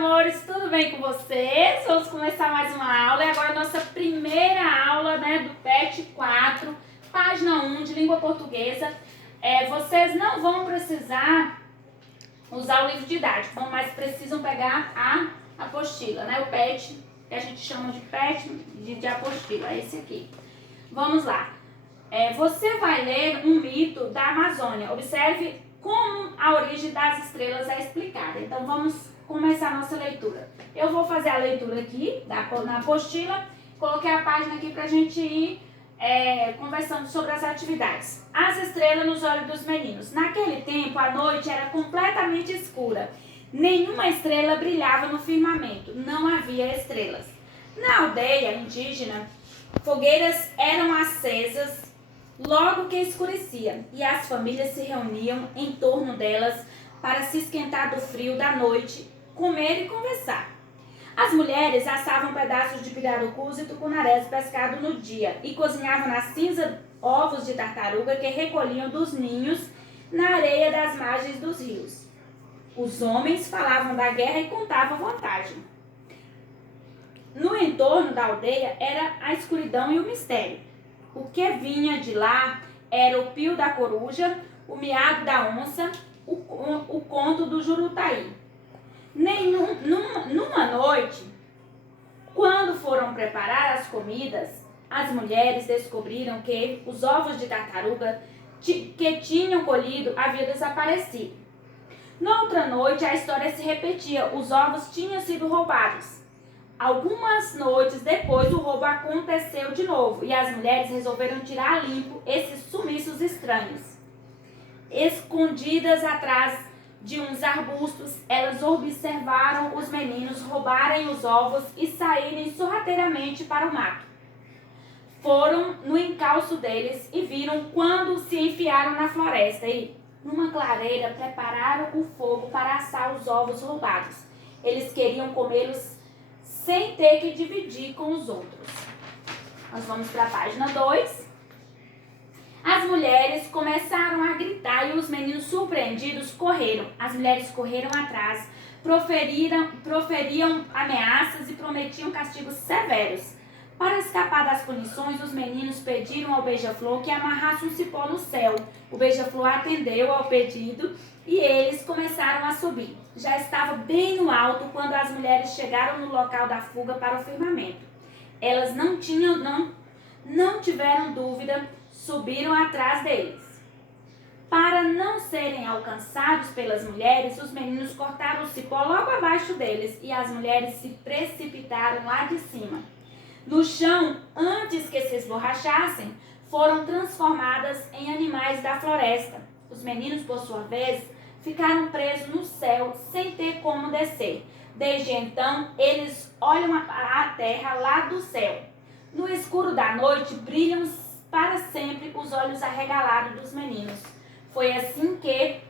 amores, tudo bem com vocês? Vamos começar mais uma aula. E agora a nossa primeira aula, né, do PET 4, página 1 de língua portuguesa. Vocês não vão precisar usar o livro didático, mas precisam pegar a apostila, né? O PET, que a gente chama de PET de apostila, é esse aqui. Vamos lá. Você vai ler um mito da Amazônia. Observe como a origem das estrelas é explicada. Então vamos começar a nossa leitura. Eu vou fazer a leitura aqui na apostila. Coloquei a página aqui para a gente ir conversando sobre as atividades. As estrelas nos olhos dos meninos. Naquele tempo, a noite era completamente escura. Nenhuma estrela brilhava no firmamento. Não havia estrelas. Na aldeia indígena, fogueiras eram acesas logo que escurecia, e as famílias se reuniam em torno delas para se esquentar do frio da noite, comer e conversar. As mulheres assavam pedaços de pirarucus e tucunarés pescado no dia e cozinhavam na cinza ovos de tartaruga que recolhiam dos ninhos na areia das margens dos rios. Os homens falavam da guerra e contavam vantagem. No entorno da aldeia era a escuridão e o mistério. O que vinha de lá era o pio da coruja, o miado da onça, o conto do jurutaí. Numa noite, quando foram preparar as comidas, as mulheres descobriram que os ovos de tartaruga que tinham colhido haviam desaparecido. Noutra noite, a história se repetia, os ovos tinham sido roubados. Algumas noites depois, o roubo aconteceu de novo e as mulheres resolveram tirar a limpo esses sumiços estranhos. Escondidas atrás de uns arbustos, elas observaram os meninos roubarem os ovos e saírem sorrateiramente para o mato. Foram no encalço deles e viram quando se enfiaram na floresta e, numa clareira, prepararam o fogo para assar os ovos roubados. Eles queriam comê-los sem ter que dividir com os outros. Nós vamos para a página 2. As mulheres começaram a gritar e os meninos surpreendidos correram. As mulheres correram atrás, proferiam ameaças e prometiam castigos severos. Para escapar das punições, os meninos pediram ao beija-flor que amarrasse um cipó no céu. O beija-flor atendeu ao pedido e eles começaram a subir. Já estava bem no alto quando as mulheres chegaram no local da fuga para o firmamento. Elas não tiveram dúvida, subiram atrás deles. Para não serem alcançados pelas mulheres, os meninos cortaram o cipó logo abaixo deles e as mulheres se precipitaram lá de cima. No chão, antes que se esborrachassem, foram transformadas em animais da floresta. Os meninos, por sua vez, ficaram presos no céu sem ter como descer. Desde então, eles olham a terra lá do céu. No escuro da noite, brilham para sempre os olhos arregalados dos meninos. Foi assim que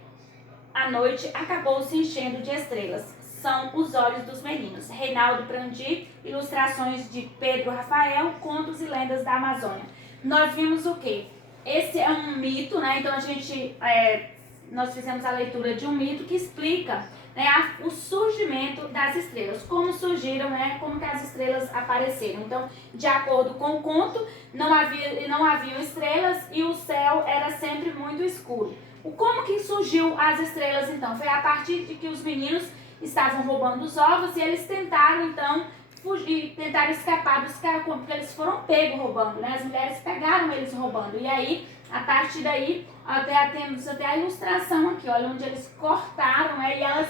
a noite acabou se enchendo de estrelas. São os olhos dos meninos. Reinaldo Prandi, ilustrações de Pedro Rafael, contos e lendas da Amazônia. Nós vimos o quê? Esse é um mito, né? Então nós fizemos a leitura de um mito que explica, né, o surgimento das estrelas, como surgiram, né, como que as estrelas apareceram. Então, de acordo com o conto, não haviam estrelas e o céu era sempre muito escuro. Como que surgiu as estrelas, então? Foi a partir de que os meninos estavam roubando os ovos e eles tentaram, então, fugir, tentaram escapar dos caras, porque eles foram pegos roubando, né? As mulheres pegaram eles roubando. E aí, a partir daí, temos até a ilustração aqui, olha, onde eles cortaram, né? E elas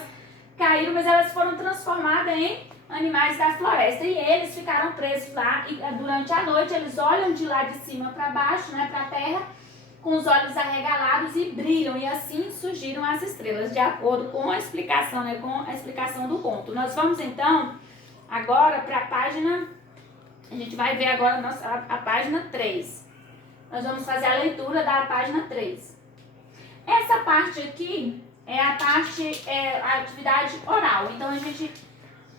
caíram, mas elas foram transformadas em animais da floresta. E eles ficaram presos lá e durante a noite eles olham de lá de cima para baixo, né, para a terra, com os olhos arregalados e brilham, e assim surgiram as estrelas, de acordo com a explicação, né, com a explicação do conto. Nós vamos então agora para a página, a gente vai ver agora a página 3. Nós vamos fazer a leitura da página 3. Essa parte aqui é a atividade oral, então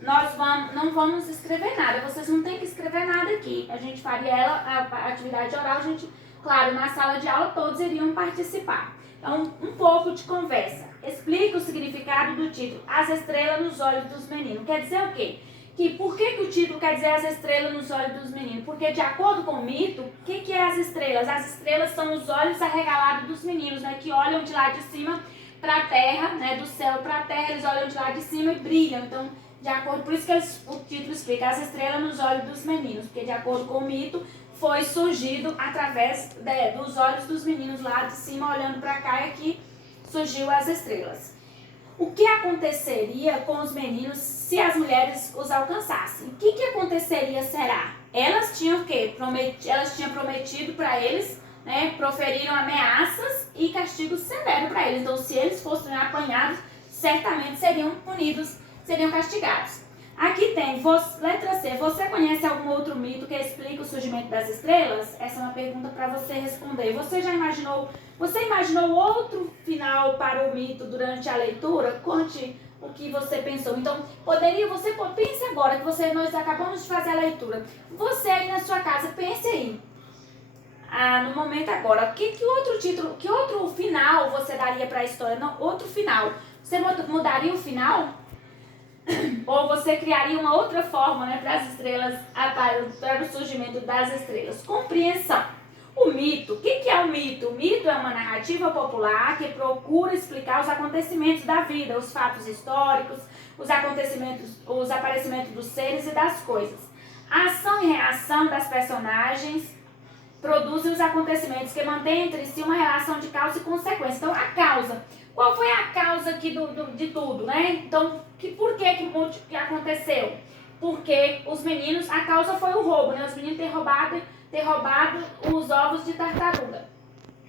nós não vamos escrever nada, vocês não têm que escrever nada aqui. A gente faria a atividade oral, claro, na sala de aula todos iriam participar. Então, um pouco de conversa. Explica o significado do título, As Estrelas nos Olhos dos Meninos. Quer dizer o quê? Que por que o título quer dizer As Estrelas nos Olhos dos Meninos? Porque, de acordo com o mito, o que é as estrelas? As estrelas são os olhos arregalados dos meninos, né? Que olham de lá de cima para a terra, né? Do céu para a terra, eles olham de lá de cima e brilham. Então, de acordo, por isso que o título explica As Estrelas nos Olhos dos Meninos, porque, de acordo com o mito, foi surgido através dos olhos dos meninos lá de cima, olhando para cá, e aqui surgiu as estrelas. O que aconteceria com os meninos se as mulheres os alcançassem? O que aconteceria, será? Elas tinham o quê? Elas tinham prometido para eles, né? Proferiram ameaças e castigos severos para eles. Então, se eles fossem apanhados, certamente seriam punidos, seriam castigados. Aqui tem, letra C, você conhece algum outro mito que explica o surgimento das estrelas? Essa é uma pergunta para você responder. Você imaginou outro final para o mito durante a leitura? Conte o que você pensou. Então, pense agora que nós acabamos de fazer a leitura. Você aí na sua casa, pense aí. No momento agora, que outro final você daria para a história? Não, outro final. Você mudaria o final? Ou você criaria uma outra forma, né, para as estrelas, para o surgimento das estrelas? Compreensão. O mito, o que é o mito? O mito é uma narrativa popular que procura explicar os acontecimentos da vida, os fatos históricos, os aparecimentos dos seres e das coisas. A ação e reação das personagens produzem os acontecimentos que mantêm entre si uma relação de causa e consequência. Então, a causa. Qual foi a causa aqui de tudo, né? Então, por que aconteceu? Porque os meninos, a causa foi o roubo, né? Os meninos ter roubado os ovos de tartaruga.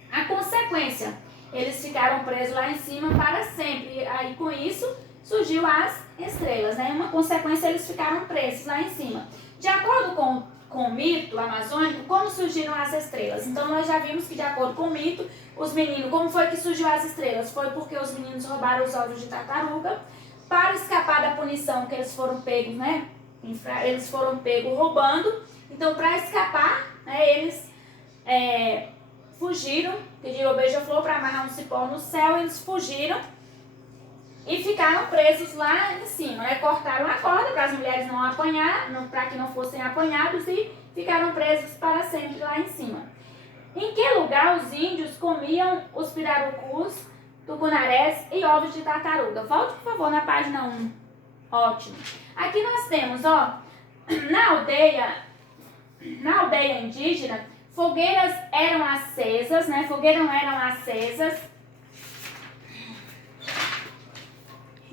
A consequência, eles ficaram presos lá em cima para sempre. E aí, com isso, surgiu as estrelas, né? Uma consequência, eles ficaram presos lá em cima. De acordo com o mito amazônico, como surgiram as estrelas? Então, nós já vimos que, de acordo com o mito, os meninos, como foi que surgiu as estrelas? Foi porque os meninos roubaram os ovos de tartaruga para escapar da punição que eles foram pegos, né? Eles foram pegos roubando. Então, para escapar, né, eles fugiram, pediram o beija-flor para amarrar um cipó no céu, eles fugiram e ficaram presos lá em cima, né? Cortaram a corda para as mulheres não apanhar, para que não fossem apanhados, e ficaram presos para sempre lá em cima. Em que lugar os índios comiam os pirarucus, tucunarés e ovos de tartaruga? Volte, por favor, na página 1. Ótimo. Aqui nós temos, ó, na aldeia indígena, fogueiras eram acesas, né?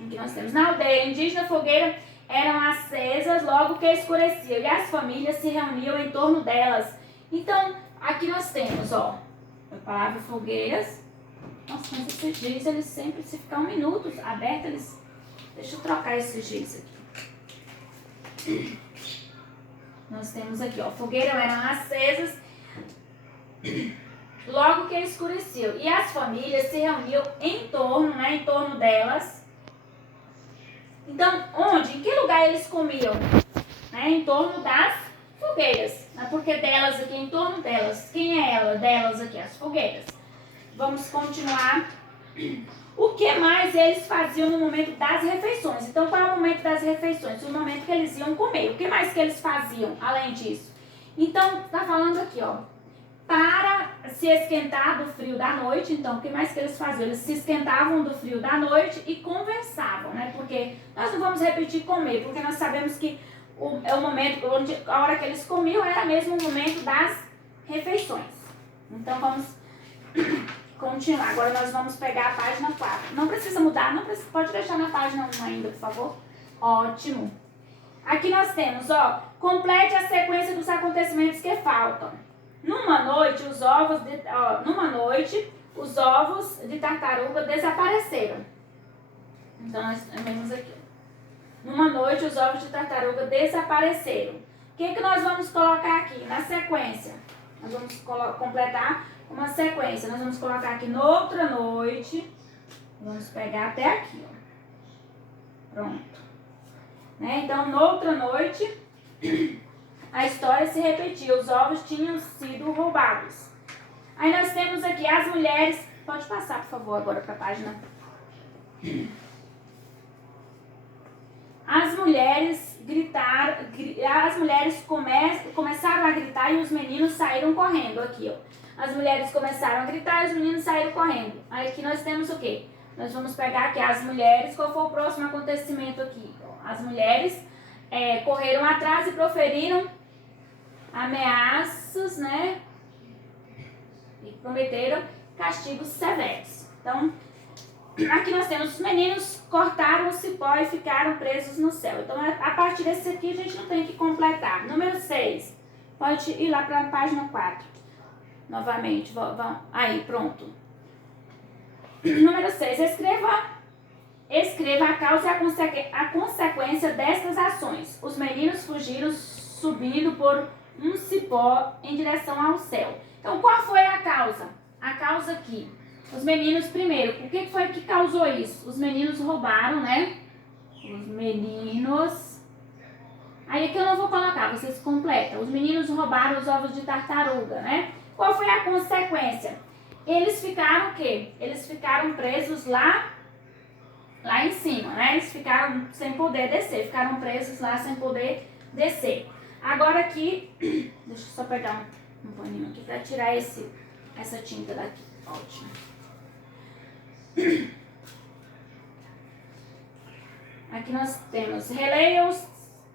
Aqui nós temos, na aldeia indígena, fogueiras eram acesas logo que escurecia, e as famílias se reuniam em torno delas. Então, aqui nós temos, ó, a palavra fogueiras. Nossa, mas esses giz, eles sempre, se ficar 1 minuto aberto, eles... Deixa eu trocar esses giz aqui. Nós temos aqui, ó, fogueiras eram acesas logo que escureceu. E as famílias se reuniam em torno, né, em torno delas. Então, onde? Em que lugar eles comiam? Né, em torno das fogueiras. Né, porque delas aqui, em torno delas. Quem é ela? Delas aqui, as fogueiras. Vamos continuar. O que mais eles faziam no momento das refeições? Então, qual é o momento das refeições? O momento que eles iam comer. O que mais que eles faziam, além disso? Então, tá falando aqui, ó. Para se esquentar do frio da noite, então, o que mais que eles faziam? Eles se esquentavam do frio da noite e conversavam, né? Porque nós não vamos repetir comer, porque nós sabemos que é o momento, a hora que eles comiam era mesmo o momento das refeições. Então, vamos continuar. Agora nós vamos pegar a página 4. Não precisa mudar, pode deixar na página 1 ainda, por favor. Ótimo. Aqui nós temos, ó, complete a sequência dos acontecimentos que faltam. Numa noite, os ovos de tartaruga desapareceram. Então, nós vemos aqui. Numa noite, os ovos de tartaruga desapareceram. O que nós vamos colocar aqui na sequência? Nós vamos completar uma sequência. Nós vamos colocar aqui noutra noite. Vamos pegar até aqui, ó. Pronto. Né? Então, noutra noite, a história se repetia. Os ovos tinham sido roubados. Aí nós temos aqui as mulheres. Pode passar, por favor, agora para a página. As mulheres gritaram, começaram a gritar e os meninos saíram correndo aqui, ó. As mulheres começaram a gritar e os meninos saíram correndo. Aí aqui nós temos o quê? Nós vamos pegar aqui as mulheres. Qual foi o próximo acontecimento aqui? As mulheres correram atrás e proferiram ameaças, né? E prometeram castigos severos. Então, aqui nós temos os meninos cortaram o cipó e ficaram presos no céu. Então, a partir desse aqui, a gente não tem que completar. Número 6. Pode ir lá para a página 4. Novamente. Aí, pronto. Número 6. Escreva a causa e a consequência destas ações. Os meninos fugiram subindo por um cipó em direção ao céu. Então, qual foi a causa? A causa aqui. Os meninos, primeiro, o que foi que causou isso? Os meninos roubaram, né? Os meninos... Aí aqui eu não vou colocar, vocês completam. Os meninos roubaram os ovos de tartaruga, né? Qual foi a consequência? Eles ficaram o quê? Eles ficaram presos lá em cima, né? Eles ficaram sem poder descer, ficaram presos lá sem poder descer. Agora aqui, deixa eu só pegar um paninho aqui para tirar essa tinta daqui. Ótimo. Aqui nós temos, releia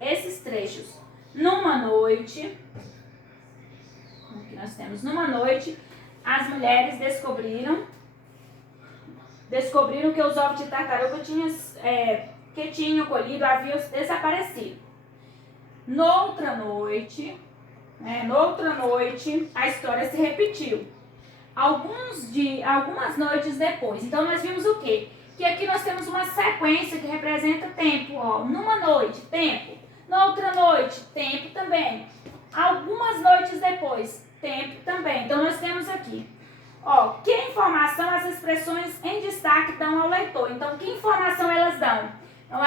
esses trechos. Numa noite, aqui nós temos, numa noite, as mulheres descobriram que os ovos de tartaruga que tinham colhido haviam desaparecido. Noutra noite, a história se repetiu. Algumas noites depois. Então, nós vimos o quê? Que aqui nós temos uma sequência que representa tempo. Ó. Numa noite, tempo. Noutra noite, tempo também. Algumas noites depois, tempo também. Então, nós temos aqui. Ó, que informação as expressões em destaque dão ao leitor? Então, que informação elas dão? Então,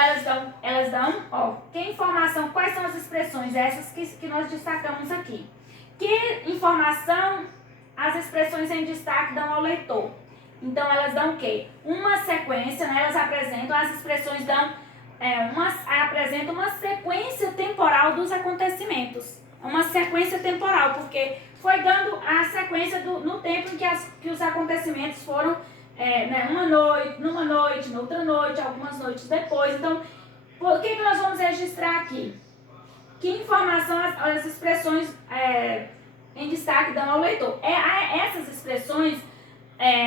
elas dão, ó, que informação, quais são as expressões? Essas que nós destacamos aqui. Que informação as expressões em destaque dão ao leitor? Então, elas dão o quê? Uma sequência, né? Elas apresentam, as expressões dão, apresentam uma sequência temporal dos acontecimentos. Uma sequência temporal, porque foi dando a sequência no tempo em que os acontecimentos foram, numa noite, noutra noite, algumas noites depois. Então, o que nós vamos registrar aqui? Que informação as expressões em destaque dão ao leitor? Essas expressões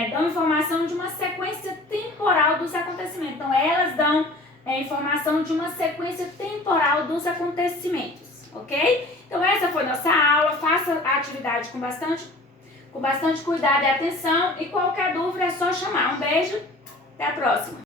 dão informação de uma sequência temporal dos acontecimentos. Então, elas dão informação de uma sequência temporal dos acontecimentos. Ok? Então, essa foi nossa aula. Faça a atividade com bastante cuidado e atenção. E qualquer dúvida é só chamar. Um beijo. Até a próxima.